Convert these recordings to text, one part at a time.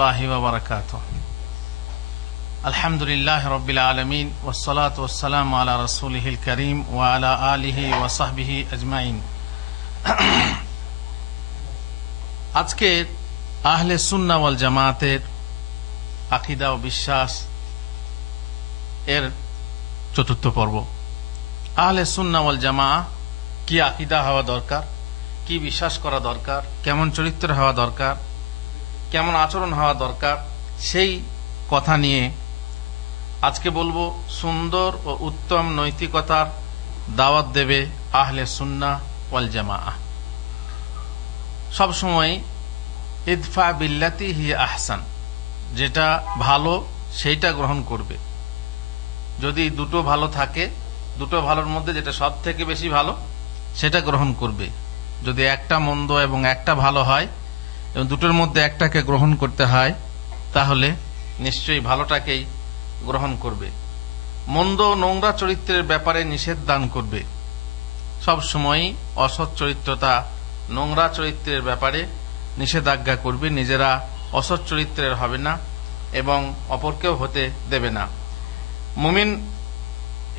রহমতুল্লাহি ওয়া বারাকাতুহু। আলহামদুলিল্লাহি রাব্বিল আলামিন ওয়াসসালাতু ওয়াসসালামু আলা রাসূলিহিল কারীম ওয়া আলা আলিহি ওয়া সাহবিহি আজমাইন। আজকে আহলে সুন্নাহ ওয়াল জামাতের আকীদা ও বিশ্বাস এর চতুর্থ পর্ব। আহলে সুন্নাহ ওয়াল জামাআহ কি আকীদা হওয়া দরকার, কি বিশ্বাস করা দরকার, কেমন চরিত্র হওয়া দরকার, কেমন আচরণ হওয়া দরকার, সেই কথা নিয়ে আজকে বলবো। সুন্দর ও উত্তম নৈতিকতার দাওয়াত দেবে আহলে সুন্নাহ ওয়াল জামাআহ। সবসময় ইদফা বিল্লাতি হিয়া আহসান, যেটা ভালো সেইটা গ্রহণ করবে। যদি দুটো ভালো থাকে, দুটো ভালোর মধ্যে যেটা সব থেকে বেশি ভালো সেটা গ্রহণ করবে। যদি একটা মন্দ এবং একটা ভালো হয় এবং দুটোর মধ্যে একটাকে গ্রহণ করতে হয়, তাহলে নিশ্চয়ই ভালোটাকেই গ্রহণ করবে। মন্দ নোংরা চরিত্রের ব্যাপারে নিষেধ দান করবে। সবসময় অসৎ চরিত্রতা, নোংরা চরিত্রের ব্যাপারে নিষেধাজ্ঞা করবে। নিজেরা অসৎ চরিত্রের হবে না এবং অপরকেও হতে দেবে না। মুমিন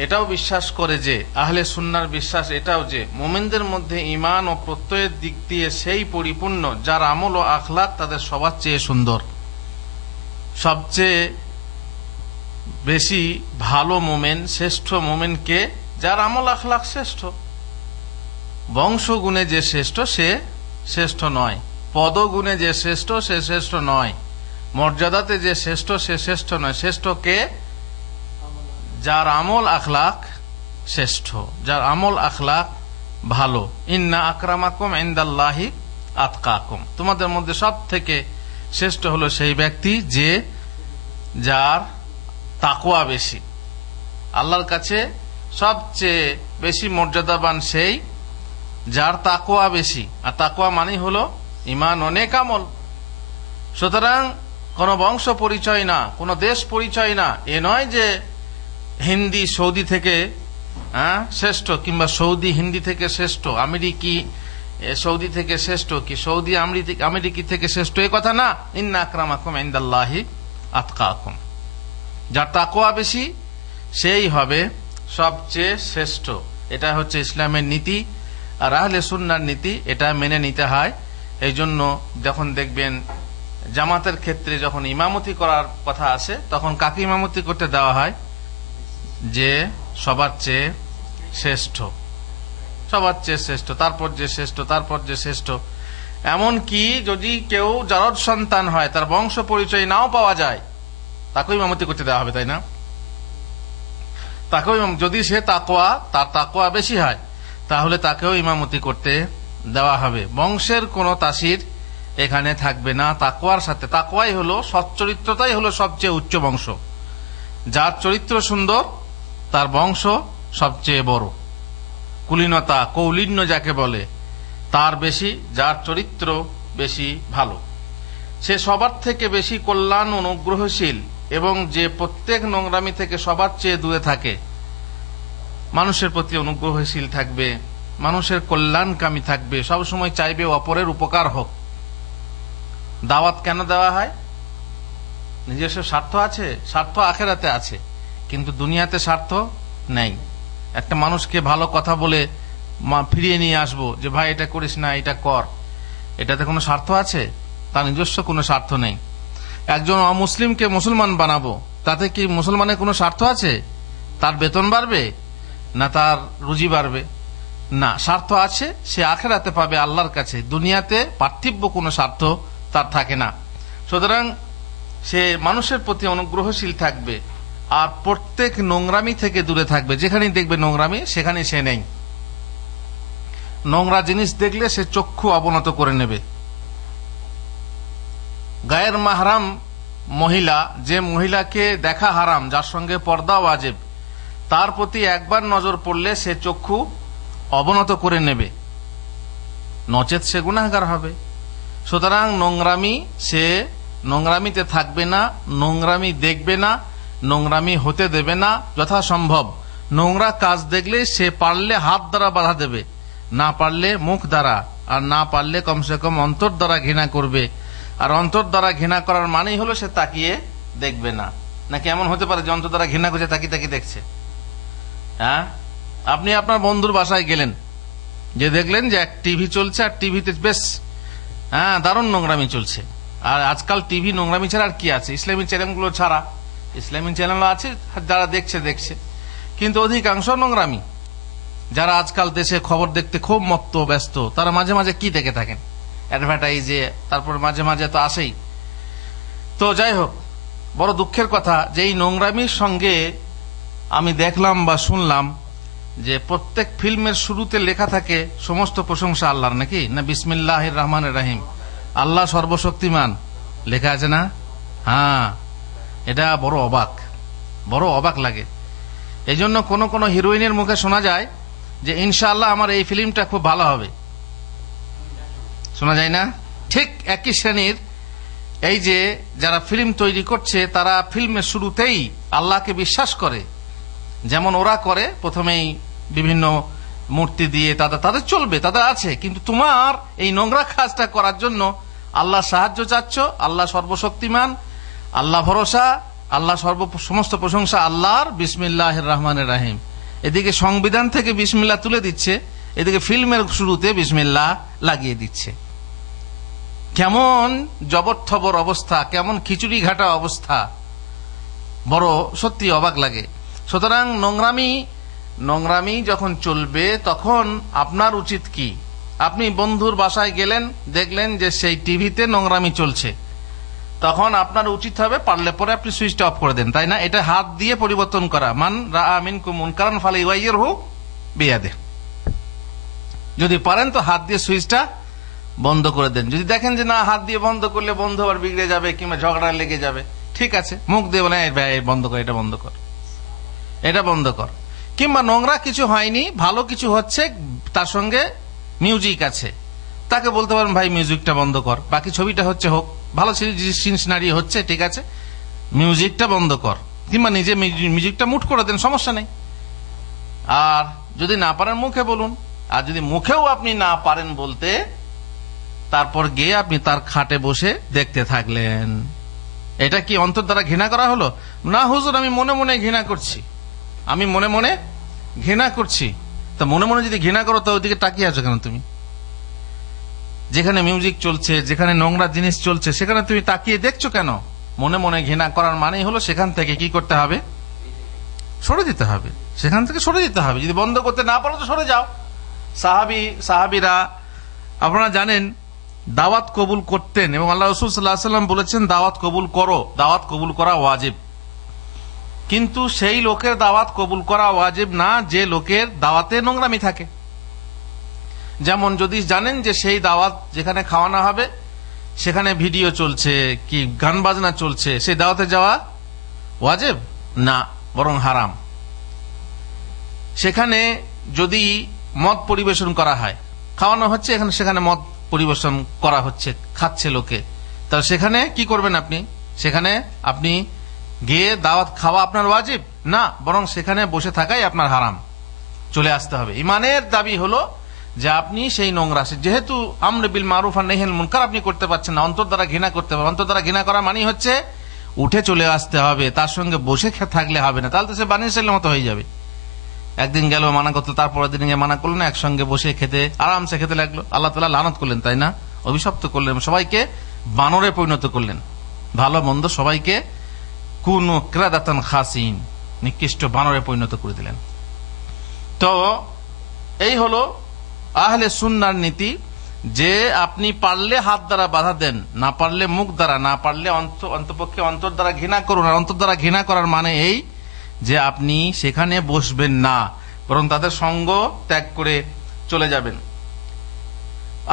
এটাও বিশ্বাস করে যে, আহলে সুন্নাহর বিশ্বাস এটাও যে, মুমিনদের মধ্যে ঈমান ও প্রত্যয়ের দিক দিয়ে সেই পরিপূর্ণ যার আমল ও আখলাক তাদের সবার চেয়ে সুন্দর। সবচেয়ে বেশি ভালো মুমিন, শ্রেষ্ঠ মুমিন কে? যার আমল আখলাক শ্রেষ্ঠ। বংশগুণে যে শ্রেষ্ঠ সে শ্রেষ্ঠ নয়, পদগুণে যে শ্রেষ্ঠ সে শ্রেষ্ঠ নয়, মর্যাদাতে যে শ্রেষ্ঠ সে শ্রেষ্ঠ নয়। শ্রেষ্ঠ কে? যার আমল আখলাক শ্রেষ্ঠ, যার আমল আখলাক ভালো। ইন্না আকরামাকুম ইনদাল্লাহি আতকাকুম, তোমাদের মধ্যে সব থেকে শ্রেষ্ঠ হলো সেই ব্যক্তি যে যার তাকওয়া বেশি। আল্লাহর কাছে সবচেয়ে বেশি মর্যাদাবান সেই যার তাকওয়া বেশি। আর তাকওয়া মানে হলো ঈমান অনেক আমল। সুতরাং কোনো বংশ পরিচয় না, কোনো দেশ পরিচয় না। এ নয় যে হিন্দি সৌদি থেকে শ্রেষ্ঠ, কিংবা সৌদি হিন্দি থেকে শ্রেষ্ঠ, আমেরিকি সৌদি থেকে শ্রেষ্ঠ, কি সৌদি আমেরিকি থেকে শ্রেষ্ঠ, এ কথা না। ইন্না আকরামাকুম ইনদাল্লাহি আতকাকুম, যার তাকওয়া বেশি সেই হবে সবচেয়ে শ্রেষ্ঠ। এটা হচ্ছে ইসলামের নীতি আর আহলে সুন্নাহর নীতি, এটা মেনে নিতে হয়। এই জন্য যখন দেখবেন জামাতের ক্ষেত্রে যখন ইমামতি করার কথা আসে, তখন কাকে ইমামতি করতে দেওয়া হয়? যে সবার চেয়ে শ্রেষ্ঠ, সবার চেয়ে শ্রেষ্ঠ, তারপর যে শ্রেষ্ঠ, তারপর যে শ্রেষ্ঠ। এমন কি যদি কেউ জারদ সন্তান হয়, তার বংশ পরিচয় নাও পাওয়া যায়, তাকেও ইমামতি করতে দেওয়া হবে, তাই না? তাকেও, যদি সে তাকওয়া, তার তাকওয়া বেশি হয়, তাহলে তাকেও ইমামতি করতে দেওয়া হবে। বংশের কোনো তাসির এখানে থাকবে না তাকওয়ার সাথে। তাকওয়াই হলো, সচ্চরিত্রতাই হলো সবচেয়ে উচ্চ বংশ। যার চরিত্র সুন্দর তার বংশ সবচেয়ে বড়। কুলীনতা, কৌলিন্য যাকে বলে, তার বেশি, যার চরিত্র বেশি ভালো। সে সবার থেকে বেশি কল্যাণ অনুগ্রহশীল এবং যে প্রত্যেক নোংরামি থেকে সবার চেয়ে দূরে থাকে। মানুষের প্রতি অনুগ্রহশীল থাকবে, মানুষের কল্যাণকামী থাকবে, সবসময় চাইবে অপরের উপকার হোক। দাওয়াত কেন দেওয়া হয়? নিজস্ব স্বার্থ আছে, স্বার্থ আখেরাতে আছে, কিন্তু দুনিয়াতে স্বার্থ নেই। একটা মানুষকে ভালো কথা বলে ফিরিয়ে নিয়ে আসবো যে ভাই এটা করিস না, এটা কর, এটাতে কোনো স্বার্থ আছে? তার নিজস্ব কোনো স্বার্থ নেই। একজন অমুসলিমকে মুসলমান বানাবো, তাতে কি মুসলমানের কোনো স্বার্থ আছে? তার বেতন বাড়বে না তার রুজি বাড়বে? না, স্বার্থ আছে, সে আখেরাতে পাবে আল্লাহর কাছে। দুনিয়াতে পার্থিব্য কোনো স্বার্থ তার থাকে না। সুতরাং সে মানুষের প্রতি অনুগ্রহশীল থাকবে আর প্রত্যেক নোংরামি থেকে দূরে থাকবে। যেখানেই দেখবে নোংরামি, সেখানে সে নেই। নোংরা জিনিস দেখলে সে চক্ষু অবনত করে নেবে। গায়ের মাহরাম মহিলা, যে মহিলাকে দেখা হারাম, যার সঙ্গে পর্দা ওয়াজিব, তার প্রতি একবার নজর পড়লে সে চক্ষু অবনত করে নেবে, নচেত সে গুনাহগার হবে। সুতরাং নোংরামি, সে নোংরামিতে থাকবে না, নোংরামি দেখবে না, নোংরামি হতে দেবে না। যথাসম্ভব নোংরা কাজ দেখলে সে পারলে হাত দ্বারা বাধা দেবে, না পারলে মুখ দ্বারা, আর না পারলে কমসে কম অন্তর দ্বারা ঘৃণা করবে। আর অন্তর দ্বারা ঘৃণা করার মানেই হলো সে তাকিয়ে দেখবে না। নাকি এমন হতে পারে যে অন্তর দ্বারা ঘৃণা করছে, তাকিয়ে তাকিয়ে দেখছে? হ্যাঁ, আপনি আপনার বন্ধুর বাসায় গেলেন, যে দেখলেন যে এক টিভি চলছে, আর টিভিতে বেশ দারুণ নোংরামি চলছে। আর আজকাল টিভি নোংরামি ছাড়া আর কি আছে? ইসলামী চ্যানেলগুলো ছাড়া, ইসলামী চ্যানেল আছে, যারা দেখছে দেখছে, কিন্তু অধিকাংশ নোংরামি। যারা আজকাল দেশে খবর দেখতে খুব মত্ত ব্যস্ত, তারা মাঝে মাঝে কি দেখে থাকেন? অ্যাডভার্টাইজে, তারপর মাঝে মাঝে তো আসেই। তো যাই হোক, বড় দুঃখের কথা যে এই নোংরামির সঙ্গে আমি দেখলাম বা শুনলাম যে প্রত্যেক ফিল্মের শুরুতে লেখা থাকে সমস্ত প্রশংসা আল্লাহর, নাকি না বিসমিল্লাহির রহমানির রহিম, আল্লাহ সর্বশক্তিমান লেখা আছে না? হ্যাঁ, এটা বড় অবাক লাগে। এই জন্য কোন কোন হিরোইনের মুখে শোনা যায় যে ইনশাআল্লাহ আমার এই ফিল্মটা খুব ভালো হবে, শোনা যায় না? ঠিক একই শ্রেণীর এই যে যারা ফিল্ম তৈরি করছে, তারা ফিল্মের শুরুতেই আল্লাহকে বিশ্বাস করে, যেমন ওরা করে। প্রথমেই বিভিন্ন মূর্তি দিয়ে তাদের চলবে, তাদের আছে, কিন্তু তোমার এই নোংরা কাজটা করার জন্য আল্লাহ সাহায্য চাচ্ছ, আল্লাহ সর্বশক্তিমান, আল্লাহ ভরসা, আল্লাহ সমস্ত প্রশংসা আল্লাহর, বিসমিল্লাহির রহমানির রহিম। এদিকে সংবিধান থেকে বিসমিল্লাহ তুলে দিচ্ছে, এদিকে ফিল্মের শুরুতে বিসমিল্লাহ লাগিয়ে দিচ্ছে। কেমন জবরথবর অবস্থা, কেমন খিচুড়ি ঘাটা অবস্থা, বড় সত্যি অবাক লাগে। সুতরাং নোংরামি যখন চলবে, তখন আপনার উচিত কি? আপনি বন্ধুর বাসায় গেলেন, দেখলেন যে সেই টিভিতে নোংরামি চলছে, তখন আপনার উচিত হবে পারলে পরে আপনি সুইচটা অফ করে দেন, তাই না? এটা হাত দিয়ে পরিবর্তন করা। মান রাআ মিনকুম মুনকারান ফালিয়ুগাইয়িরহু বিয়াদিহি, যদি পারেন তো হাত দিয়ে সুইচটা বন্ধ করে দেন। যদি দেখেন যে না, হাত দিয়ে বন্ধ করলে বন্ধু আবার বিগড়ে যাবে কিংবা ঝগড়া লেগে যাবে, ঠিক আছে, মুখ দিয়ে বলে বন্ধ কর, এটা বন্ধ কর, এটা বন্ধ কর। কিংবা নোংরা কিছু হয়নি, ভালো কিছু হচ্ছে, তার সঙ্গে মিউজিক আছে, তাকে বলতে পারেন ভাই মিউজিকটা বন্ধ কর, বাকি ছবিটা হচ্ছে হোক, ভালো সিনারি হচ্ছে, ঠিক আছে, মিউজিকটা বন্ধ কর। কিংবা নিজে মিউজিকটা মুট করে দেন, সমস্যা নেই। আর যদি না পারেন মুখে বলুন। আর যদি মুখেও আপনি না পারেন বলতে, তারপর গিয়ে আপনি তার খাটে বসে দেখতে থাকলেন, এটা কি অন্তর দ্বারা ঘৃণা করা হলো? না হুজুর, আমি মনে মনে ঘৃণা করছি, আমি মনে মনে ঘৃণা করছি। তা মনে মনে যদি ঘৃণা করো, তো ওইদিকে তাকিয়ে আছো কেন তুমি? যেখানে মিউজিক চলছে, যেখানে নোংরা জিনিস চলছে, সেখানে তুমি তাকিয়ে দেখছো কেন? মনে মনে ঘৃণা করার মানেই হলো সেখান থেকে কি করতে হবে? সরে দিতে হবে, সেখান থেকে সরে দিতে হবে। যদি বন্ধ করতে না পারো তো সরে যাও। সাহাবীরা আপনারা জানেন দাওয়াত কবুল করতেন, এবং আল্লাহ রাসূল সাল্লাল্লাহু আলাইহি ওয়াসাল্লাম বলেছেন দাওয়াত কবুল করো, দাওয়াত কবুল করা ওয়াজিব। কিন্তু সেই লোকের দাওয়াত কবুল করা ওয়াজিব না যে লোকের দাওয়াতে নোংরামি থাকে। যেমন যদি জানেন যে সেই দাওয়াত যেখানে খাওয়ানো হবে সেখানে ভিডিও চলছে, কি গান বাজনা চলছে, সেই দাওয়াতে যাওয়া ওয়াজিব না, বরং হারাম। সেখানে যদি মদ পরিবেশন করা হয়, খাওয়ানো হচ্ছে, এখানে সেখানে মদ পরিবেশন করা হচ্ছে, খাচ্ছে লোকে, তাহলে সেখানে কি করবেন আপনি? সেখানে আপনি গিয়ে দাওয়াত খাওয়া আপনার ওয়াজিব না, বরং সেখানে বসে থাকাই আপনার হারাম। চলে আসতে হবে। ইমানের দাবি হলো যে আপনি সেই নোংরা, যেহেতু আমর বিল মারুফ আর নাহি আনিল মুনকার আপনি করতে পারছেন না, অন্তর দ্বারা ঘৃণা করতে হবে। অন্তর দ্বারা ঘৃণা করা মানে হচ্ছে উঠে চলে আসতে হবে, তার সঙ্গে বসে থাকলে হবে না, তাহলে তো সে বানিয়ে সেলের মতো হয়ে যাবে। একদিন গেল মানা করতে, তারপরের দিন মানা করলো না, একসঙ্গে বসে খেতে আরামসে খেতে লাগলো, আল্লাহ তাআলা লানত করলেন, তাই না? অভিশপ্ত করলেন, সবাইকে বানরে পরিণত করলেন, ভালো মন্দ সবাইকে কুনু কিরাদাতান খাসিন, নিকৃষ্ট বানরে পরিণত করে দিলেন। তো এই হলো আহলে সুন্নাহর নীতি, যে আপনি পারলে হাত দ্বারা বাধা দেন, না পারলে মুখ দ্বারা, না পারলে অন্তপক্ষে অন্তর দ্বারা ঘৃণা করুন। আর অন্তর দ্বারা ঘৃণা করার মানে এই যে আপনি সেখানে বসবেন না, বরং তাদের সঙ্গ ত্যাগ করে চলে যাবেন।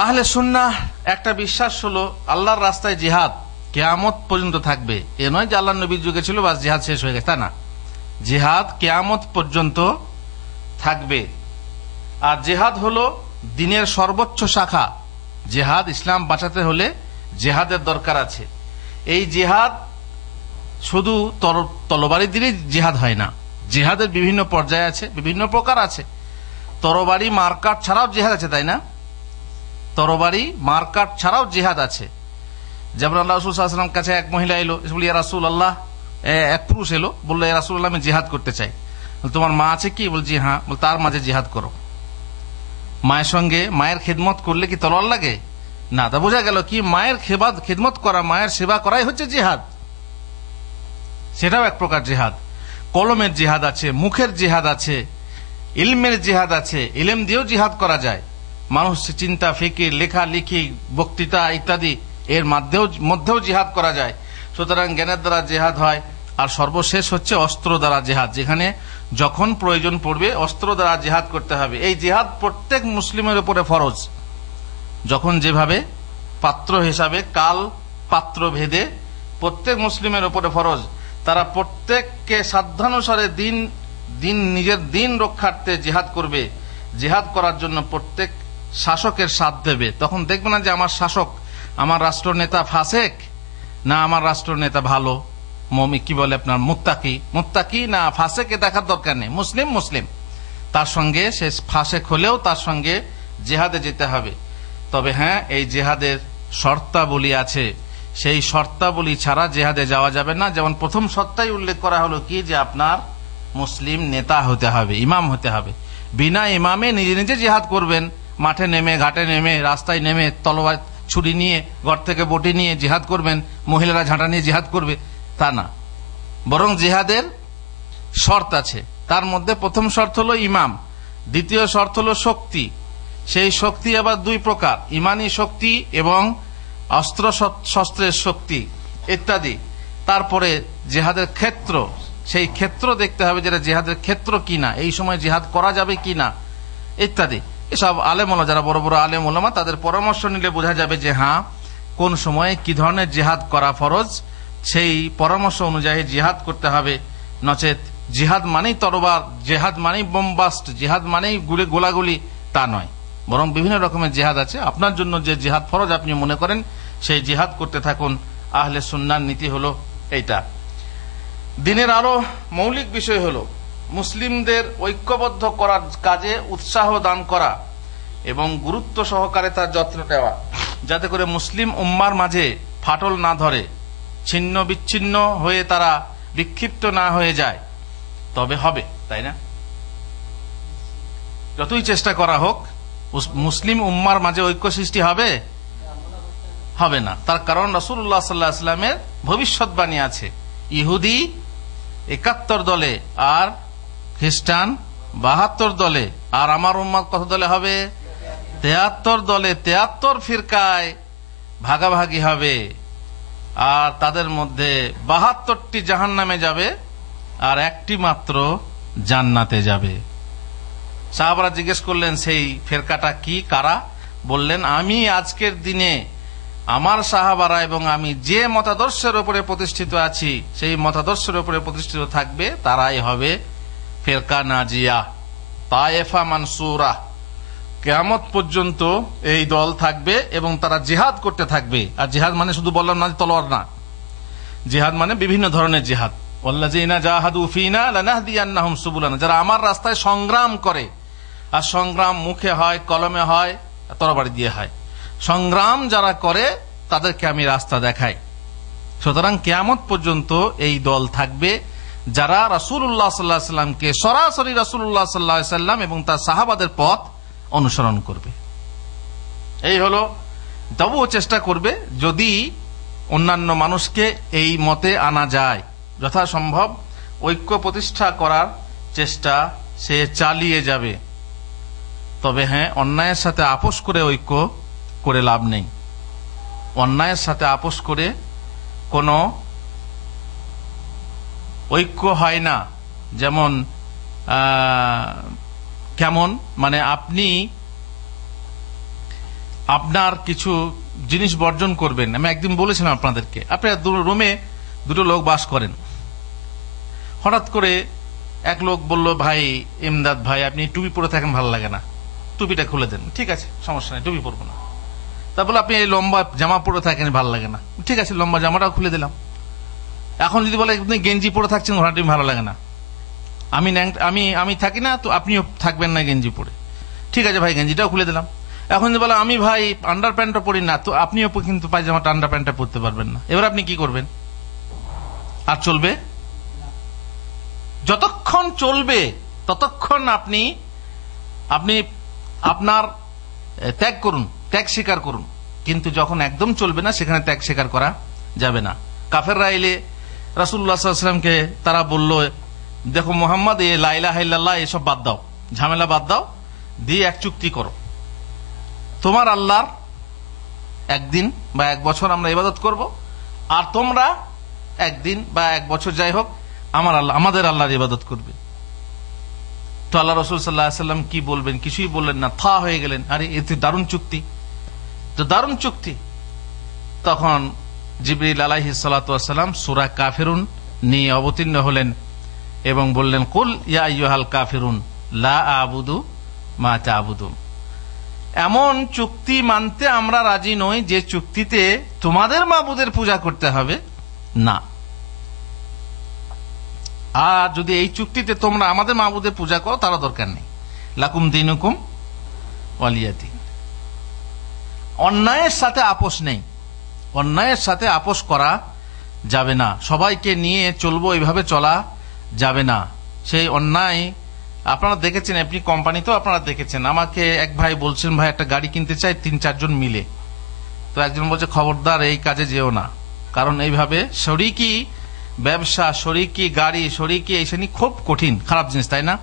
আহলে সুন্নাহ একটা বিশ্বাস হলো আল্লাহর রাস্তায় জিহাদ কিয়ামত পর্যন্ত থাকবে। এ নয় যে আল্লাহর নবীর যুগে ছিল বাস জিহাদ শেষ হয়ে গেছে, তা না, জিহাদ কিয়ামত পর্যন্ত থাকবে। আর জিহাদ হলো দ্বীনের সর্বোচ্চ শাখা। জিহাদ, ইসলাম বাঁচাতে হলে জিহাদের দরকার আছে। এই জিহাদ শুধু তরবারি দিয়ে জিহাদ হয় না, জিহাদের বিভিন্ন পর্যায়ে আছে, বিভিন্ন প্রকার আছে। তরবারি মারকাট ছাড়াও জিহাদ আছে, তাই না? তরবারি মারকাট ছাড়াও জিহাদ আছে। যেমন আল্লাহ রাসূল সাল্লাল্লাহু আলাইহি ওয়াসাল্লাম কাছে এক মহিলা এলো, এসে বলল, ইয়া রাসূলুল্লাহ, এক পুরুষ এলো, বললো, ইয়া রাসূলুল্লাহ, আমি জিহাদ করতে চাই। তোমার মা আছে কি? বল, জি হ্যাঁ। বল, তার মাঝে জিহাদ করো। মায়ের সঙ্গে মায়ের খেদমত করলে কি তলোয়ার লাগে? না। তা বোঝা গেল কি, মায়ের খেদমত করা, মায়ের সেবা করাই হচ্ছে জিহাদ। সেটাও এক প্রকার জিহাদ। কলমের জিহাদ আছে, মুখের জিহাদ আছে, ইলমের জিহাদ আছে। ইলম দিয়েও জিহাদ করা যায়। মানুষ চিন্তা, ফিকির, লেখালেখি, বক্তৃতা ইত্যাদি এর মধ্যেও জিহাদ করা যায়। সুতরাং জ্ঞানের দ্বারা জিহাদ হয়। আর সর্বশেষ হচ্ছে অস্ত্র দ্বারা জিহাদ, যেখানে যখন প্রয়োজন পড়বে অস্ত্র দ্বারা জিহাদ করতে হবে। এই জিহাদ প্রত্যেক মুসলিমের উপরে ফরজ। যখন যেভাবে পাত্র হিসাবে কাল পাত্র ভেদে প্রত্যেক মুসলিমের উপরে ফরজ। তারা প্রত্যেককে সাধ্যানুসারে নিজের দিন রক্ষার্থে জিহাদ করবে। জিহাদ করার জন্য প্রত্যেক শাসকের সাথ দেবে। তখন দেখবে না যে আমার শাসক, আমার রাষ্ট্রনেতা ফাসেক না আমার রাষ্ট্রনেতা ভালো, কি বলে আপনার মুত্তাকি না ফাসেক, দেখার দরকার নেই। মুসলিম তার সঙ্গে, সে ফাসেক হলেও তার সঙ্গে জিহাদে যেতে হবে। তবে হ্যাঁ, এই জিহাদের শর্তাবলী আছে। সেই শর্তাবলী ছাড়া জিহাদে যাওয়া যাবে না। যেমন প্রথম শর্তাই উল্লেখ করা হলো কি, যে আপনার মুসলিম নেতা হতে হবে, ইমাম হতে হবে। বিনা ইমামে নিজে নিজে জিহাদ করবেন, মাঠে নেমে, ঘাটে নেমে, রাস্তায় নেমে, তলোয়ার ছুরি নিয়ে, ঘর থেকে বটি নিয়ে জিহাদ করবেন, মহিলারা ঝাঁটা নিয়ে জিহাদ করবে, তা না। বরং জিহাদের শর্ত আছে। তার মধ্যে প্রথম শর্ত হলো ইমাম, দ্বিতীয় শর্ত হলো শক্তি। সেই শক্তি আবার দুই প্রকার, ইমানি শক্তি এবং অস্ত্র শস্ত্রের শক্তি ইত্যাদি। তারপরে জিহাদের ক্ষেত্র, সেই ক্ষেত্র দেখতে হবে যেটা জিহাদের ক্ষেত্র কিনা, এই সময় জিহাদ করা যাবে কিনা ইত্যাদি। এসব আলেম ওলামা, যারা বড় বড় আলেম ওলামা, তাদের পরামর্শ নিলে বোঝা যাবে যে হ্যাঁ, কোন সময়ে কি ধরনের জিহাদ করা ফরজ। সেই পরামর্শ অনুযায়ী জিহাদ করতে হবে। নচেত জিহাদ মানেই তরবার, জিহাদ মানেই বোমবাস্ট, জিহাদ মানেই গোলাগুলি, তা নয়। বরং বিভিন্ন রকমের জিহাদ আছে। আপনার জন্য যে জিহাদ ফরজ আপনি মনে করেন, সেই জিহাদ করতে থাকুন। আহলে সুন্নাহর নীতি হলো এইটা। দিনের আরো মৌলিক বিষয় হলো মুসলিমদের ঐক্যবদ্ধ করার কাজে উৎসাহ দান করা এবং গুরুত্ব সহকারে তার যত্ন নেওয়া, যাতে করে মুসলিম উম্মার মাঝে ফাটল না ধরে, ছিন্ন বিচ্ছিন্ন হয়ে তারা বিক্ষিপ্ত না হয়ে যায়। তবে হবে, তাই না? যতই চেষ্টা করা হোক, মুসলিম উম্মার মাঝে ঐক্য সৃষ্টি হবে না। তার কারণ রাসূলুল্লাহ সাল্লাল্লাহু আলাইহি ওয়াসাল্লামের ভবিষ্যৎবাণী আছে, ইহুদি ৭১ দলে আর খ্রিস্টান ৭২ দলে, আর আমার উম্মত কত দলে হবে? ৭৩ দলে, ৭৩ ফিরকায় ভাগাভাগি হবে। আর তাদের মধ্যে ৭২টি জাহান্নামে যাবে আর একটি মাত্র জান্নাতে যাবে। সাহাবারা জিজ্ঞেস করলেন, সেই ফেরকাটা কি, কারা? বললেন, আমি আজকের দিনে আমার সাহাবারা এবং আমি যে মতাদর্শের উপরে প্রতিষ্ঠিত আছি, সেই মতাদর্শের উপরে প্রতিষ্ঠিত থাকবে, তারাই হবে ফেরকা নাজিয়া, তায়েফা মানসুরা। কিয়ামত পর্যন্ত এই দল থাকবে এবং তারা জিহাদ করতে থাকবে। আর জিহাদ মানে শুধু বললাম না তলোয়ার না, জিহাদ মানে বিভিন্ন ধরনের জিহাদ। ওয়াল্লাযিনা জাহাদু ফিনা লানাহদিয়ান্নাহুম সুবুলানা, যারা আমার রাস্তায় সংগ্রাম করে। আর সংগ্রাম মুখে হয়, কলমে হয়, তরবারি দিয়ে হয়। সংগ্রাম যারা করে তাদেরকে আমি রাস্তা দেখাই। সুতরাং কিয়ামত পর্যন্ত এই দল থাকবে যারা রাসূলুল্লাহ সাল্লাল্লাহু আলাইহি সাল্লামকে, সরাসরি রাসূলুল্লাহ সাল্লাল্লাহু আলাইহি সাল্লাম এবং তার সাহাবাদের পথ অনুসরণ করবে। এই হলো। তবুও চেষ্টা করবে, যদি অন্যান্য মানুষকে এই মতে আনা যায়, যথাসম্ভব ঐক্য প্রতিষ্ঠা করার চেষ্টা সে চালিয়ে যাবে। তবে হ্যাঁ, অন্যায়ের সাথে আপোষ করে ঐক্য করে লাভ নেই। অন্যায়ের সাথে আপোষ করে কোনো ঐক্য হয় না। যেমন কেমন, মানে আপনি আপনার কিছু জিনিস বর্জন করবেন। আমি একদিন বলেছিলাম আপনাদেরকে, আপনার রুমে দুটো লোক বাস করেন। হঠাৎ করে এক লোক বলল, ভাই ইমদাদ ভাই, আপনি টুপি পরে থাকেন, ভালো লাগে না, টুপিটা খুলে দেন। ঠিক আছে, সমস্যা নেই, টুপি পরবো না। তারপর আপনি এই লম্বা জামা পরে থাকেন, ভালো লাগে না, ঠিক আছে, লম্বা জামাটাও খুলে দিলাম। এখন যদি বলে আপনি গেঞ্জি পরে থাকছেন, ঘোড়াটি ভালো লাগে না, আমি থাকি না, তো আপনিও থাকবেন না গেঞ্জি পরে, ঠিক আছে ভাই, গেঞ্জিটাও খুলে দিলাম। এখন যে বলে আমি ভাই আন্ডার প্যান্টও পরি না, তো আপনিও কিন্তু পায়জামাটা আন্ডার প্যান্টটা পরতে পারবেন না। এবার আপনি কি করবেন? আর চলবে? যতক্ষণ চলবে ততক্ষণ আপনি আপনার ত্যাগ করুন, ত্যাগ স্বীকার করুন। কিন্তু যখন একদম চলবে না, সেখানে ত্যাগ স্বীকার করা যাবে না। কাফেররা এলে রাসূলুল্লাহ সাল্লাল্লাহু আলাইহি ওয়াসাল্লামকে তারা বলল, দেখো মুহাম্মদ, এই লা ইলাহা ইল্লাল্লাহ এসব বাদ দাও, ঝামেলা বাদ দাও, দিয়ে এক চুক্তি করো। তোমার আল্লাহর একদিন বা এক বছর আমরা ইবাদত করব, আর তোমরা একদিন বা এক বছর যাই হোক আমাদের আল্লাহর ইবাদত করবে। তো আল্লাহ রাসূল সাল্লাল্লাহু আলাইহি ওয়াসাল্লাম কি বলবেন? কিছুই বললেন না, থা হয়ে গেলেন। আরে এতে দারুণ চুক্তি, তো দারুণ চুক্তি। তখন জিবরিল আলাইহিস সালাতু ওয়াস সালাম সূরা কাফিরুন নিয়ে অবতীর্ণ হলেন এবং বললেন, কুল ইয়া আইয়ুহাল কাফিরুন লা আবুদু মা তা'বুদুন। এমন চুক্তি মানতে আমরা রাজি নই যে চুক্তিতে তোমাদের মাবুদের পূজা করতে হবে না, আর যদি এই চুক্তিতে তোমরা আমাদের মাবুদের পূজা করো তার দরকার নেই। লাকুম দীনুকুম ওয়ালিয়া দীন। অন্যায়ের সাথে আপোষ নেই, অন্যায়ের সাথে আপোষ করা যাবে না। সবাইকে নিয়ে চলবো, এইভাবে চলা যাবে না। সেই অন্যায় আপনারা দেখেছেন, আপনি কোম্পানিতেও আপনারা দেখেছেন। আমাকে এক ভাই বলছেন, ভাই একটা গাড়ি কিনতে চাই ৩-৪ জন মিলে। তো একজন বলছে, খবরদার এই কাজে যেও না, কারণ এইভাবে শরিকি ব্যবসা, শরিকি গাড়ি, শরিকি এই শ্রেণী খুব কঠিন, খারাপ জিনিস, তাই না?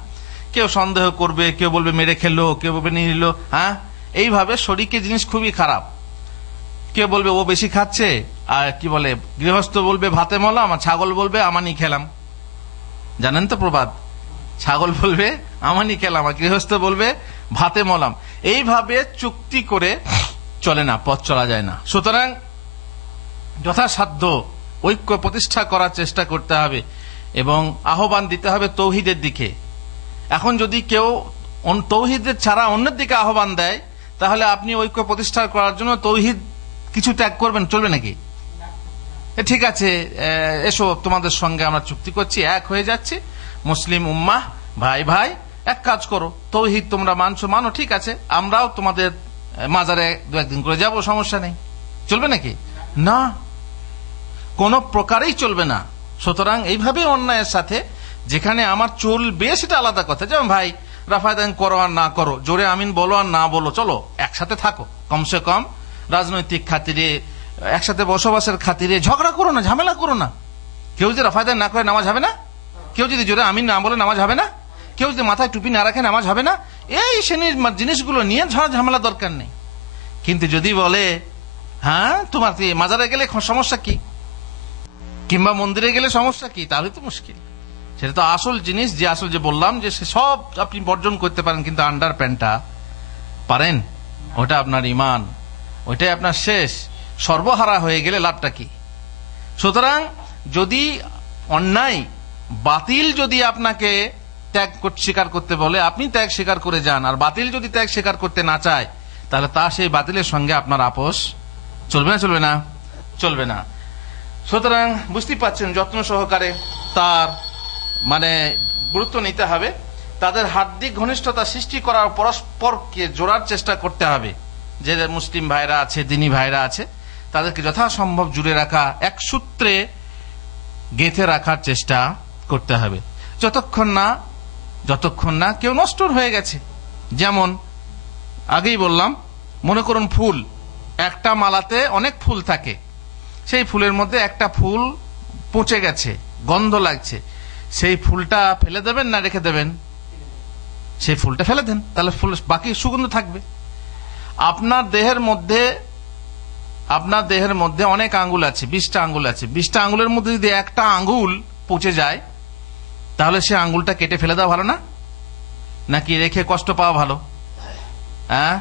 কেউ সন্দেহ করবে, কেউ বলবে মেরে খেলো, কেউ বলবে নিয়ে নিল। হ্যাঁ, এইভাবে শরিকি জিনিস খুবই খারাপ। কেউ বলবে ও বেশি খাচ্ছে, আর কি বলে গৃহস্থ বলবে ভাতে মলাম, আর ছাগল বলবে আমানি খেলাম। জানেন তো প্রবাদ, ছাগল বলবে আমানি খেলাম, আর গৃহস্থ বলবে ভাতে মলাম। এইভাবে চুক্তি করে চলে না, পথ চলা যায় না। সুতরাং যথাসাধ্য ঐক্য প্রতিষ্ঠা করার চেষ্টা করতে হবে এবং আহ্বান দিতে হবে তৌহিদের দিকে। এখন যদি কেউ তৌহিদের ছাড়া অন্যের দিকে আহ্বান দেয়, তাহলে আপনি ঐক্য প্রতিষ্ঠা করার জন্য তৌহিদ কিছু ত্যাগ করবেন, চলবে নাকি? ঠিক আছে, এসো তোমাদের সঙ্গে আমরা চুক্তি করছি, এক হয়ে যাচ্ছি, মুসলিম উম্মাহ ভাই ভাই, এক কাজ করো, তৌহিদ তোমরা মানছো, মানো, ঠিক আছে, আমরাও তোমাদের মাজারে 2-1 দিন করে যাবো, সমস্যা নেই। চলবে নাকি? না, কোন প্রকারেই চলবে না। সুতরাং এইভাবে অন্যায়ের সাথে যেখানে আমার চলবে সেটা আলাদা কথা। যেমন ভাই রাফাদান করো আর না করো, জোরে আমিন বলো আর না বলো, চলো একসাথে থাকো, কমসে কম রাজনৈতিক খাতিরে, একসাথে বসবাসের খাতিরে ঝগড়া করো না, ঝামেলা করো না। কেউ যদি রাফাদান না করে নামাজ হবে না, কেউ যদি জোরে আমিন না বলে নামাজ হবে না, কেউ যদি মাথায় টুপি না রাখে নামাজ হবে না। এই শ্রেণীর জিনিসগুলো নিয়ে ঝামেলা দরকার নেই। কিন্তু যদি বলে হ্যাঁ তোমার মাজারে গেলে সমস্যা কি, কিংবা মন্দিরে গেলে সমস্যা কি, তাহলে তো মুশকিল। সেটা তো আসল জিনিস, যে আসল যে বললাম যে সে সব আপনি বর্জন করতে পারেন, কিন্তু আন্ডার প্যান্টটা পারেন, ওটা আপনার ইমান, ওইটাই আপনার শেষ। সর্বহারা হয়ে গেলে লাভটা কি? সুতরাং যদি অন্যায় বাতিল যদি আপনাকে ত্যাগ স্বীকার করতে বলে, আপনি ত্যাগ স্বীকার করে যান। আর বাতিল যদি ত্যাগ স্বীকার করতে না চায়, তাহলে তা সেই বাতিলের সঙ্গে আপনার আপোষ চলবে না, চলবে না, চলবে না। সুতরাং বুঝতেই পাচ্ছেন, যত্ন সহকারে তার গুরুত্ব নিতে হবে। তাদের হার্দিক ঘনিষ্ঠতা সৃষ্টি করার, পরস্পরকে জোড়ার চেষ্টা করতে হবে। যে মুসলিম ভাইরা আছে, দিনী ভাইরা আছে, তাদেরকে যথাসম্ভব জুড়ে রাখা, এক সূত্রে গেঁথে রাখার চেষ্টা করতে হবে, যতক্ষণ না কেউ নষ্ট হয়ে গেছে। যেমন আগেই বললাম, মনে করুন ফুল, একটা মালাতে অনেক ফুল থাকে, সেই ফুলের মধ্যে একটা ফুল পচে গেছে, গন্ধ লাগছে, সেই ফুলটা ফেলে দেবেন না রেখে দেবেন? সেই ফুলটা ফেলে দেন, তাহলে ফুল বাকি সুগন্ধ থাকবে। আপনার দেহের মধ্যে অনেক আঙ্গুল আছে, 20টা আঙ্গুল আছে, 20টা আঙ্গুলের মধ্যে যদি একটা আঙ্গুল পচে যায়, তাহলে সে আঙ্গুলটা কেটে ফেলে দেওয়া ভালো না, নাকি রেখে কষ্ট পাওয়া ভালো? হ্যাঁ,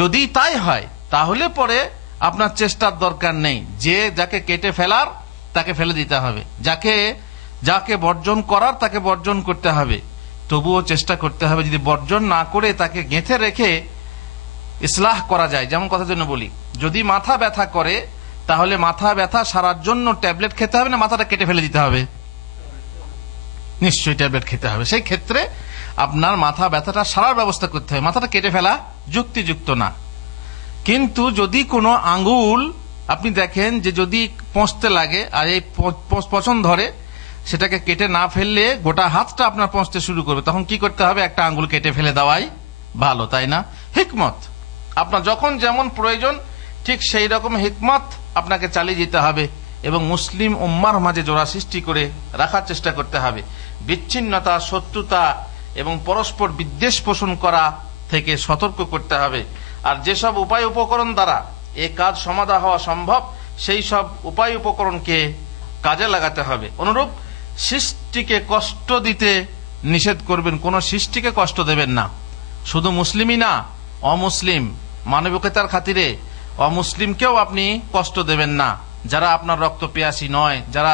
যদি তাই হয় তাহলে পরে আপনার চেষ্টার দরকার নেই। যাকে কেটে ফেলার তাকে ফেলে দিতে হবে, যাকে বর্জন করার তাকে বর্জন করতে হবে। তবুও চেষ্টা করতে হবে, যদি বর্জন না করে তাকে গেঁথে রেখে ইসলাহ করা যায়। যেমন কথার জন্য বলি, যদি মাথা ব্যথা করে, তাহলে মাথা ব্যথা সারার জন্য ট্যাবলেট খেতে হবে না মাথাটা কেটে ফেলে দিতে হবে? নিশ্চয়ই ট্যাবলেট খেতে হবে। সেই ক্ষেত্রে আপনার মাথা ব্যথাটা সারার ব্যবস্থা করতে হবে, মাথাটা কেটে ফেলা যুক্তিযুক্ত না। কিন্তু যদি কোনো আঙ্গুল আপনি দেখেন যে যদি পচতে লাগে আর এই পচন ধরে, সেটাকে কেটে না ফেললে গোটা হাতটা আপনার পচতে শুরু করবে, তখন কি করতে হবে? একটা আঙ্গুল কেটে ফেলে দেওয়াই ভালো, তাই না? হিকমত, আপনার যখন যেমন প্রয়োজন ঠিক সেই রকম হিকমত আপনাকে চালিয়ে যেতে হবে এবং মুসলিম উম্মার মাঝে জোড়া সৃষ্টি করে রাখার চেষ্টা করতে হবে। বিচ্ছিন্নতা, শত্রুতা এবং পরস্পর বিদ্বেষ পোষণ করা থেকে সতর্ক করতে হবে। আর যেসব উপায় উপকরণ দ্বারা এ কাজ সমাধা হওয়া সম্ভব, সেই সব উপায় উপকরণকে কাজে লাগাতে হবে। অনুরূপ সৃষ্টিকে কষ্ট দিতে নিষেধ করবেন, কোন সৃষ্টিকে কষ্ট দেবেন না। শুধু মুসলিমই না, অমুসলিম, মানবিকতার খাতিরে অমুসলিমকেও আপনি কষ্ট দেবেন না। যারা আপনার রক্ত পিয়াসী নয়, যারা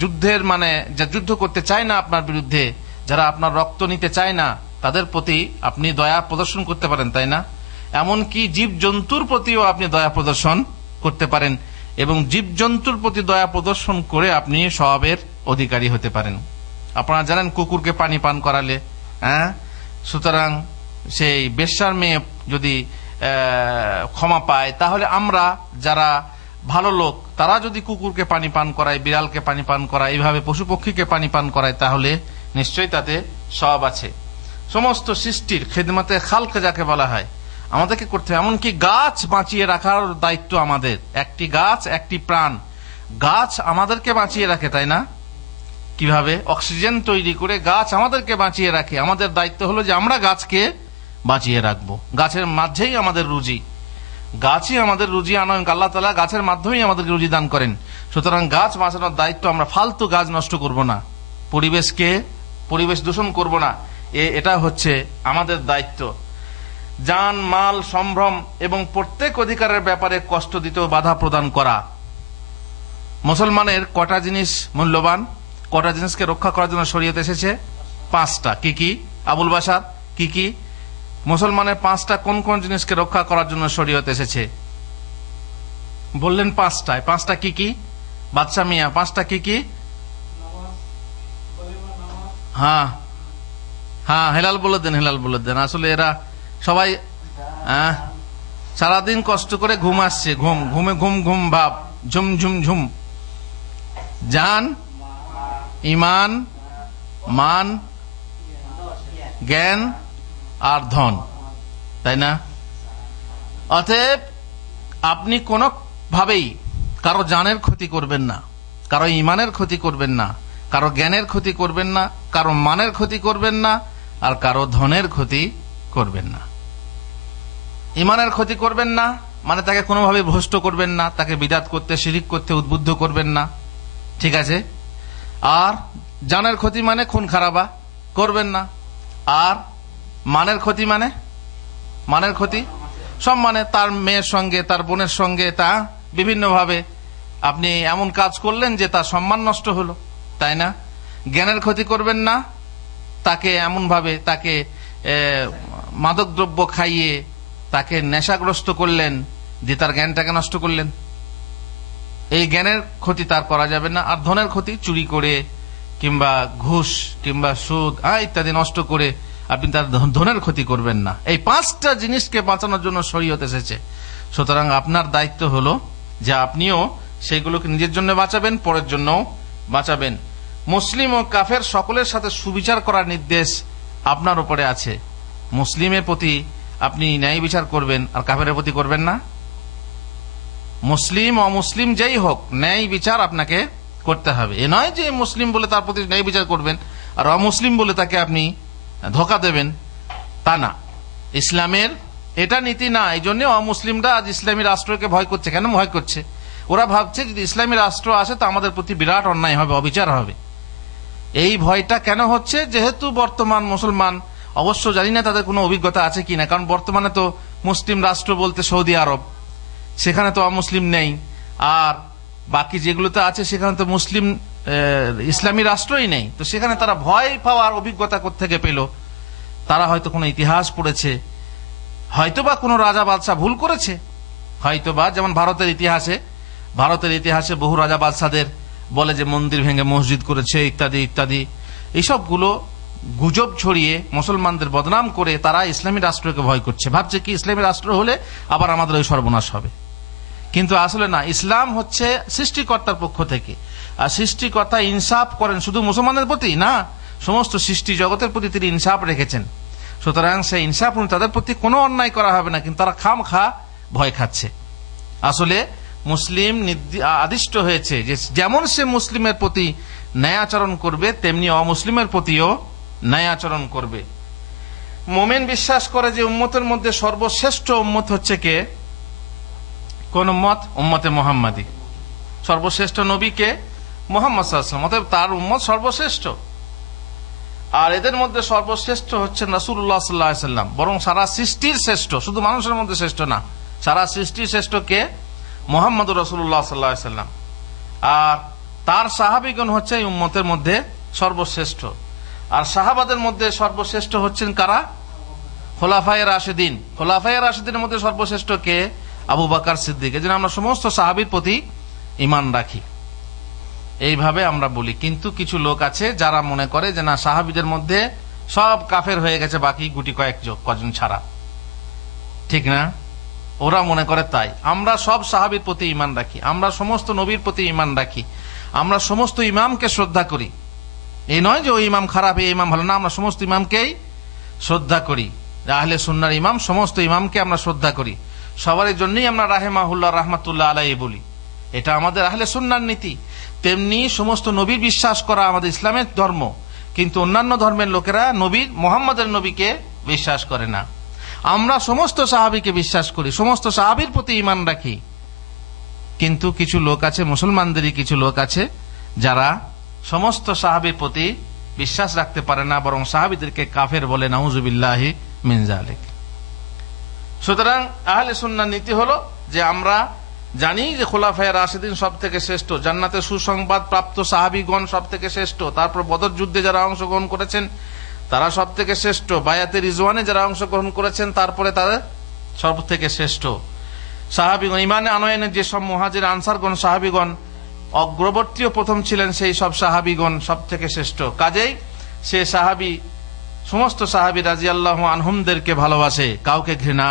যুদ্ধের মানে যুদ্ধ করতে চায় না আপনার বিরুদ্ধে, যারা আপনার রক্ত নিতে চায় না, তাদের প্রতি আপনি দয়া প্রদর্শন করতে পারেন, তাই না? এমনকি জীব জন্তুর প্রতিও আপনি দয়া প্রদর্শন করতে পারেন এবং জীব জন্তুর প্রতি দয়া প্রদর্শন করে আপনি সওয়াবের অধিকারী হতে পারেন। আপনারা জানেন কুকুরকে পানি পান করালে, সুতরাং সেই বেশ্যার মেয়ে যদি ক্ষমা পায়, তাহলে আমরা যারা ভালো লোক তারা যদি কুকুরকে পানি পান করায়, বিড়ালকে পানি পান করায়, এইভাবে পশু পক্ষীকে পানি পান করায়, তাহলে নিশ্চয়ই তাতে সওয়াব আছে। সমস্ত সৃষ্টির খেদমতে খালক যাকে বলা হয় আমাদেরকে করতে হবে। এমনকি গাছ বাঁচিয়ে রাখার দায়িত্ব আমাদের। একটি গাছ, একটি প্রাণ, গাছ আমাদেরকে বাঁচিয়ে রাখে, তাই না? কিভাবে? অক্সিজেন তৈরি করে গাছ আমাদেরকে বাঁচিয়ে রাখে। আমাদের দায়িত্ব হলো যে আমরা গাছকে বাঁচিয়ে রাখবো। গাছের মাঝেই আমাদের রুজি, গাছই আমাদের রুজি আনয়ন, আল্লাহ তাআলা গাছের মাধ্যমেই আমাদেরকে রুজি দান করেন। সুতরাং গাছ বাঁচানোর দায়িত্ব। আমরা ফালতু গাছ নষ্ট করব না, পরিবেশ দূষণ করব না, এটা হচ্ছে আমাদের দায়িত্ব। জান, মাল, সম্ভ্রম এবং প্রত্যেক অধিকারের ব্যাপারে কষ্ট দিতেও বাধা প্রদান করা। মুসলমানের কটা জিনিস মূল্যবান, কটা জিনিসকে রক্ষা করার জন্য শরীয়ত এসেছে? 5টা। কি কি আবুল বাশার? কি কি মুসলমানের 5টা কোন কোন জিনিসকে রক্ষা করার জন্য শরীয়ত এসেছে? বললেন 5টায়। 5টা কি কি বাদশা মিয়া? 5টা কি কি? হ্যাঁ হ্যাঁ, হেলাল বলে দেন। আসলে এরা সবাই সারাদিন কষ্ট করে ঘুম আসছে, ঘুম ভাব, ঝুম। জান, ইমান, মান, জ্ঞান আর ধন, তাই না? অতএব আপনি কোনো ভাবেই কারো জানের ক্ষতি করবেন না, কারো ইমানের ক্ষতি করবেন না, কারো জ্ঞানের ক্ষতি করবেন না, কারো মানের ক্ষতি করবেন না, আর কারো ধনের ক্ষতি করবেন না। ইমানের ক্ষতি করবেন না মানে তাকে কোনোভাবে ভ্রষ্ট করবেন না, তাকে বিদআত করতে, শিরিক করতে উদ্বুদ্ধ করবেন না, ঠিক আছে? আর জানের ক্ষতি মানে খুন খারাপা করবেন না। আর মানের ক্ষতি মানে সব মানে তার মেয়ের সঙ্গে, তার বোনের সঙ্গে তা বিভিন্নভাবে আপনি এমন কাজ করলেন যে তার সম্মান নষ্ট হলো, তাই না? জ্ঞানের ক্ষতি করবেন না, তাকে এমন ভাবে তাকে মাদক দ্রব্য খাইয়ে তাকে নেশাগ্রস্ত করলেন, যে তার জ্ঞানটাকে নষ্ট করলেন। এই জ্ঞানের ক্ষতি তার করা যাবে না। আর ধনের ক্ষতি চুরি করে কিংবা ঘুষ কিংবা সুদ ইত্যাদি নষ্ট করে আপনি তার ধনের ক্ষতি করবেন না। এই 5টা জিনিসকে বাঁচানোর জন্য শরীয়ত এসেছে। সুতরাং আপনার দায়িত্ব হলো যে আপনিও সেইগুলোকে নিজের জন্য বাঁচাবেন, পরের জন্য বাঁচাবেন। মুসলিম ও কাফের সকলের সাথে সুবিচার করার নির্দেশ আপনার উপরে আছে। মুসলিমের প্রতি আপনি ন্যায় বিচার করবেন আর কাফেরের প্রতি করবেন না। মুসলিম অমুসলিম যেই হোক, ন্যায় বিচার আপনাকে করতে হবে। এ নয় যে মুসলিম বলে তার প্রতি ন্যায় বিচার করবেন আর অমুসলিম বলে তাকে আপনি ধোঁকা দেবেন, তা না। ইসলামের এটা নীতি না। এই জন্য অমুসলিমরা আজ ইসলামী রাষ্ট্রকে ভয় করছে। কেন ভয় করছে? ওরা ভাবছে যদি ইসলামী রাষ্ট্র আসে তো আমাদের প্রতি বিরাট অন্যায় হবে, অবিচার হবে। এই ভয়টা কেন হচ্ছে? যেহেতু বর্তমান মুসলমান, অবশ্য জানি না তাদের কোনো অভিজ্ঞতা আছে কিনা, কারণ বর্তমানে তো মুসলিম রাষ্ট্র বলতে সৌদি আরব, সেখানে তো অমুসলিম নেই। আর বাকি যেগুলোতে আছে সেখানে তো মুসলিম ইসলামী রাষ্ট্রই নেই। তো সেখানে তারা ভয় পাওয়ার অভিজ্ঞতা কোত্থেকে পেল? তারা হয়তো কোনো ইতিহাস পড়েছে, হয়তোবা কোনো রাজা বাদশাহ ভুল করেছে, হয়তোবা যেমন ভারতের ইতিহাসে বহু রাজা বাদশাদের বলে যে মন্দির ভেঙে মসজিদ করেছে ইত্যাদি ইত্যাদি। এইসবগুলো গুজব ছড়িয়ে মুসলমানদের বদনাম করে তারা ইসলামী রাষ্ট্রকে ভয় করছে, ভাবছে কি ইসলামী রাষ্ট্র হলে আবার আমাদের ওই সর্বনাশ হবে। কিন্তু আসলে না, ইসলাম হচ্ছে সৃষ্টিকর্তার পক্ষ থেকে, আর সৃষ্টিকর্তা ইনসাফ করেন শুধু মুসলমানদের প্রতি না, সমস্ত সৃষ্টি জগতের প্রতি তিনি ইনসাফ রেখেছেন। সুতরাং সেই ইনসাফ তাদের প্রতি কোনো অন্যায় করা হবে না, কিন্তু তারা খামখা ভয় খাচ্ছে। আসলে মুসলিম আদিষ্ট হয়েছে যে যেমন সে মুসলিমের প্রতি ন্যায় আচরণ করবে তেমনি অমুসলিমের প্রতিও ন্যায় আচরণ করবে। মোমেন বিশ্বাস করে যে উম্মতের মধ্যে সর্বশ্রেষ্ঠ উম্মত হচ্ছে কে? কোন উম্মত? উম্মতে মুহাম্মাদি। সর্বশ্রেষ্ঠ নবীকে মুহাম্মদ সাল্লাল্লাহু আলাইহি ওয়াসাল্লাম, অতএব তার উম্মত সর্বশ্রেষ্ঠ। আর এদের মধ্যে সর্বশ্রেষ্ঠ হচ্ছেন রাসূলুল্লাহ সাল্লাল্লাহু আলাইহি ওয়াসাল্লাম, বরং সারা সৃষ্টির শ্রেষ্ঠ, শুধু মানুষের মধ্যে শ্রেষ্ঠ না, সারা সৃষ্টির শ্রেষ্ঠ কে? মুহাম্মদুর রাসূলুল্লাহ সাল্লাল্লাহু আলাইহি ওয়াসাল্লাম। আর তার সাহাবীগণ হচ্ছে এই উম্মতের মধ্যে সর্বশ্রেষ্ঠ। আর সাহাবাদের মধ্যে সর্বশ্রেষ্ঠ হচ্ছেন কারা? খোলাফায়ে রাশিদিন। খোলাফায়ে রাশিদিনের মধ্যে সর্বশ্রেষ্ঠ কে? আবু বকর সিদ্দিক। এজন্য আমরা সমস্ত সাহাবীর প্রতি ঈমান রাখি, এইভাবে আমরা বলি। কিন্তু কিছু লোক আছে যারা মনে করে যে না, সাহাবীদের মধ্যে সব কাফের হয়ে গেছে বাকি গুটি কজন ছাড়া, ঠিক না? ওরা মনে করে তাই। আমরা সব সাহাবীর প্রতি ঈমান রাখি, আমরা সমস্ত নবীর প্রতি ঈমান রাখি, আমরা সমস্ত ইমামকে শ্রদ্ধা করি। এই নয় যে ওই ইমাম খারাপ, এই ইমাম ভালো না, আমরা সমস্ত ইমামকেই শ্রদ্ধা করি। আহলে সুন্নাহর ইমাম, সমস্ত ইমামকে আমরা শ্রদ্ধা করি। সবার জন্যই আমরা রাহিমাহুল্লাহ, রাহমাতুল্লাহ আলাইহি বলি, এটা আমাদের আহলে সুন্নাহর নীতি। তেমনি সমস্ত নবীর বিশ্বাস করা আমাদের ইসলামের ধর্ম, কিন্তু অন্যান্য ধর্মের লোকেরা নবীর, মুহাম্মদের নবীকে বিশ্বাস করে না। আমরা সমস্ত সাহাবীকে বিশ্বাস করি, সমস্ত সাহাবীর প্রতি ঈমান রাখি, কিন্তু কিছু লোক আছে, মুসলমানদেরই কিছু লোক আছে যারা সমস্ত সাহাবীর প্রতি বিশ্বাস রাখতে পারে না, বরং সাহাবীদেরকে কাফের বলে, নাউযুবিল্লাহি মিন যালিক। সুতরাং আহলে সুন্নাহর নীতি হলো যে আমরা জানি যে খোলাফায়ে রাশিদিন সব থেকে শ্রেষ্ঠ, জান্নাতে সুসংবাদ প্রাপ্ত সাহাবীগণ সব থেকে শ্রেষ্ঠ, তারপর বদর যুদ্ধে যারা অংশগ্রহণ করেছেন তারা সব থেকে শ্রেষ্ঠ, বায়াতে রিজওয়ানে যারা অংশগ্রহণ করেছেন তারপরে তারা সব থেকে শ্রেষ্ঠ সাহাবীগণ। ইমানে আনয়নে যেসব মুহাজির আনসারগণ সাহাবীগণ অগ্রবর্তী প্রথম ছিলেন, সেই সব সাহাবীগণ সব থেকে শ্রেষ্ঠ। কাজেই সে সাহাবী, সমস্ত সাহাবী রাদিয়াল্লাহু আনহুমদেরকে ভালোবাসে, কাউকে ঘৃণা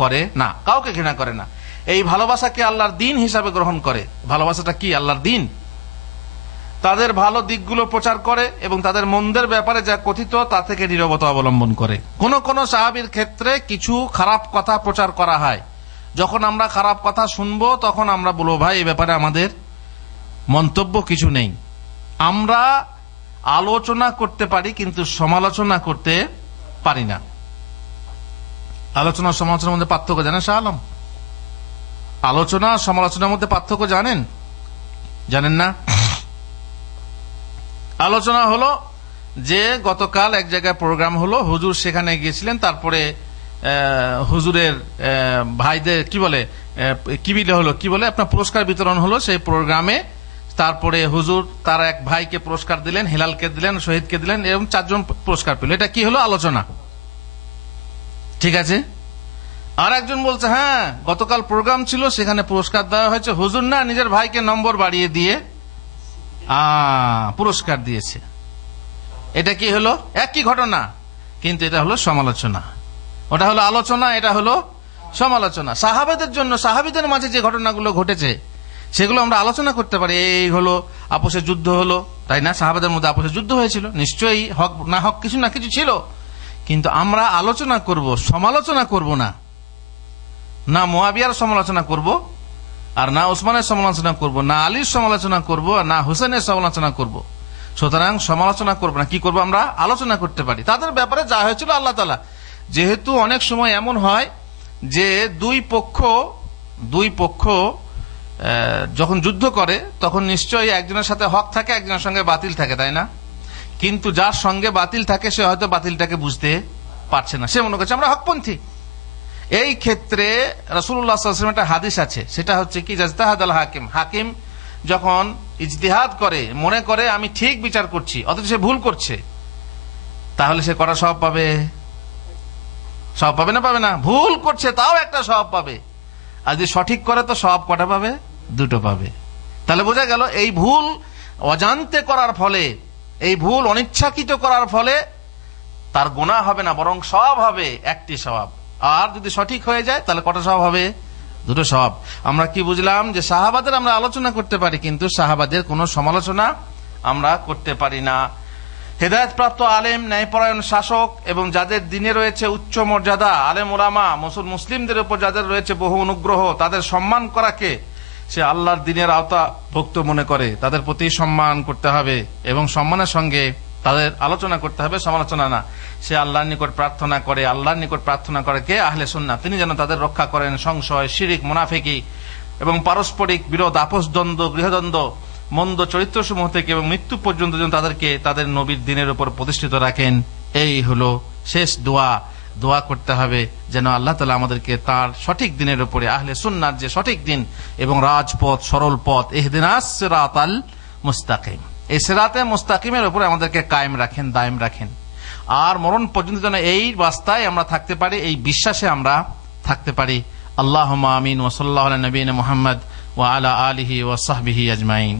করে না, কাউকে ঘৃণা করে না। এই ভালোবাসাকে আল্লাহর দিন হিসাবে গ্রহণ করে। ভালোবাসাটা কি? আল্লাহর দিন। তাদের ভালো দিকগুলো প্রচার করে এবং তাদের মন্দের ব্যাপারে যা কথিত তা থেকে নীরবতা অবলম্বন করে। কোন কোন সাহাবীর ক্ষেত্রে কিছু খারাপ কথা প্রচার করা হয়, যখন আমরা খারাপ কথা শুনবো তখন আমরা বলবো ভাই এই ব্যাপারে আমাদের মন্তব্য কিছু নেই। আমরা আলোচনা করতে পারি কিন্তু সমালোচনা করতে পারি না। আলোচনা সমালোচনার মধ্যে পার্থক্য জানেন শাহ আলম? আলোচনা সমালোচনার মধ্যে পার্থক্য জানেন? জানেন না? আলোচনা হলো যে গতকাল এক জায়গায় প্রোগ্রাম হলো, হুজুর সেখানে গিয়েছিলেন, তারপরে হুজুরের ভাইদের কি বলে আপনার পুরস্কার বিতরণ হলো সেই প্রোগ্রামে। তারপরে হুজুর তার এক ভাইকে পুরস্কার দিলেন, হেলালকে দিলেন, শহীদকে দিলেন, এবং 4 জন পুরস্কার পেল। এটা কি হলো? আলোচনা। ঠিক আছে। আর একজন বলছে হ্যাঁ গতকাল প্রোগ্রাম ছিল, সেখানে পুরস্কার দেওয়া হয়েছে, হুজুর না নিজের ভাইকে নম্বর বাড়িয়ে দিয়ে পুরস্কার দিয়েছে। এটা কি হলো? একই ঘটনা, কিন্তু এটা হলো সমালোচনা। ওটা হলো আলোচনা, এটা হলো সমালোচনা। সাহাবাদের জন্য, সাহাবীদের মাঝে যে ঘটনাগুলো ঘটেছে সেগুলো আমরা আলোচনা করতে পারি। এই হলো আপোষে যুদ্ধ হলো, তাই না? সাহাবাদের মধ্যে আপোষে যুদ্ধ হয়েছিল, নিশ্চয়ই হক না হক কিছু না কিছু ছিল, কিন্তু আমরা আলোচনা করব, সমালোচনা করব না। না মুয়াবিয়ার সমালোচনা করব, আর না উসমানের সমালোচনা করব, না আলীর সমালোচনা করব, না হুসেনের সমালোচনা করব। সুতরাং সমালোচনা করব না, কি করব? আমরা আলোচনা করতে পারি তাদের ব্যাপারে যা হয়েছিল। আল্লাহ তাআলা যেহেতু অনেক সময় এমন হয় যে দুই পক্ষ যখন যুদ্ধ করে তখন নিশ্চয়ই একজনের সাথে হক থাকে, একজনের সঙ্গে বাতিল থাকে, তাই না? কিন্তু যার সঙ্গে বাতিল থাকে সে হয়তো বাতিলটাকে বুঝতে পারছে না, সে মনে করছে আমরা হকপন্থী। এই ক্ষেত্রে রাসূলুল্লাহ সাল্লাল্লাহু আলাইহি ওয়াসাল্লাম একটা হাদিস আছে, সেটা হচ্ছে কি, ইজতিহাদাল হাকিম, হাকিম যখন ইজতিহাদ করে, মনে করে আমি ঠিক বিচার করছি, অথচ সে ভুল করছে, তাহলে সে কটা সওয়াব পাবে? সওয়াব পাবে না? পাবে না? ভুল করছে তাও একটা সওয়াব পাবে, আর যদি সঠিক করে তো সওয়াব কটা পাবে? 2টো পাবে। তাহলে বোঝা গেল এই ভুল অজান্তে করার ফলে, এই ভুল অনিচ্ছাকৃত করার ফলে তার গুনাহ হবে না, বরং সওয়াব হবে, একটি সওয়াব। আর যদি সঠিক হয়ে যায় তাহলে কটা সওয়াব হবে? দুটো সওয়াব। আমরা কি বুঝলাম? যে সাহাবাদের আমরা আলোচনা করতে পারি, কিন্তু সাহাবাদের কোনো সমালোচনা আমরা করতে পারি না। হেদায়েতপ্রাপ্ত আলেম, ন্যায়পরায়ণ শাসক এবং যাদের দিনে রয়েছে উচ্চ মর্যাদা, আলেম ওলামা, মুসলিমদের উপর যাদের রয়েছে বহু অনুগ্রহ, তাদের সম্মান করাকে সে আল্লাহর দিনের আওতাভুক্ত মনে করে, তাদের প্রতি সম্মান করতে হবে এবং সম্মানের সঙ্গে তাদের আলোচনা করতে হবে, সমালোচনা না। সে আল্লাহর নিকট প্রার্থনা করে, আল্লাহর নিকট প্রার্থনা করে কে? আহলে সুন্নাহ। তিনি যেন তাদের রক্ষা করেন সংশয়, শিরিক, মুনাফিকি এবং পারস্পরিক বিরোধ, আপসদ্বন্দ্ব, গৃহদ্বন্দ্ব, মন্দ চরিত্রসমূহ থেকে এবং মৃত্যু পর্যন্ত যেন তাদেরকে তাদের নবীর দিনের উপর প্রতিষ্ঠিত রাখেন। এই হলো শেষ দোয়া। দোয়া করতে হবে যেন আল্লাহ তাআলা আমাদেরকে তার সঠিক দিনের উপরে, আহলে সুন্নাহর যে সঠিক দিন এবং রাজপথ, সরল পথ, ইহদিনাস সিরাতাল মুস্তাকিম, এই সিরাতে মুস্তাকিমের উপরে আমাদেরকে কায়েম রাখেন, দায়েম রাখেন। আর মরণ পর্যন্ত যেন এই রাস্তায় আমরা থাকতে পারি, এই বিশ্বাসে আমরা থাকতে পারি। আল্লাহুম্মা আমিন। ওয়া সাল্লাল্লাহু আলা নবিয়িনা মুহাম্মদ ওয়া আলা আলিহি ওয়া সাহবিহি আজমাইন।